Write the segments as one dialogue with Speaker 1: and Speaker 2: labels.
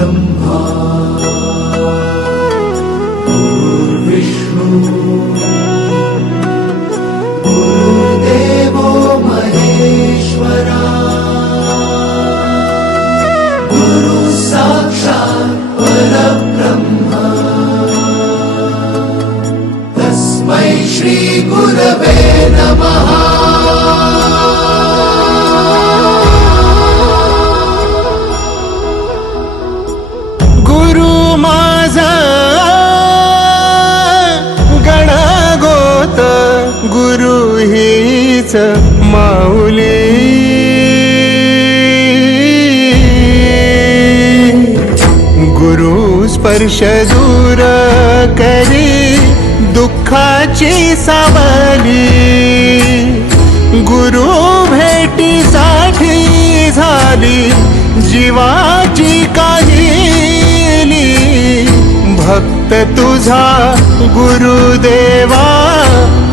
Speaker 1: 灯花。हीच माऊली. गुरु स्पर्श दूर करी दुःखाची सावली. गुरु भेटीसाठी झाली जीवाची काहिली. भक्त तुझा गुरुदेवा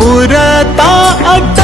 Speaker 1: पुरता अट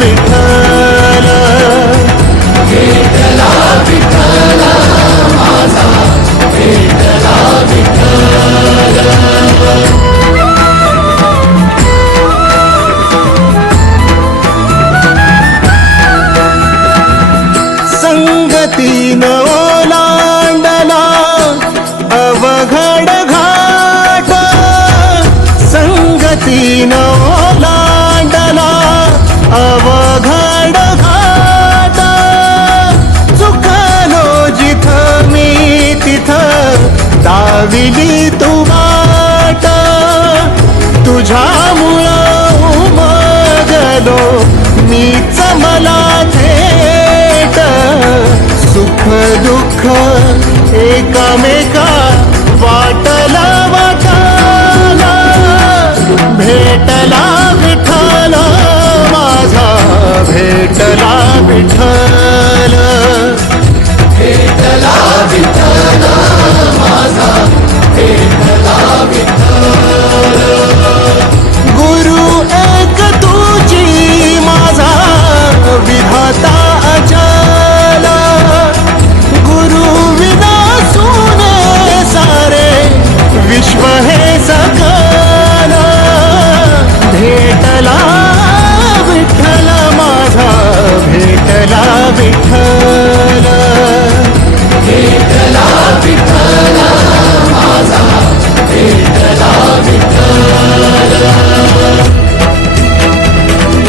Speaker 1: भेटला विठ्ठल भेटला विठ्ठल माझा भेटला विठ्ठल संगतीन ओलांडला अवघड घाटा चुकलो जिथ मी तिथ दाविली तू वाट. तुझ्यामुळं उमगलो मीच मला थेट. सुख दुःख So.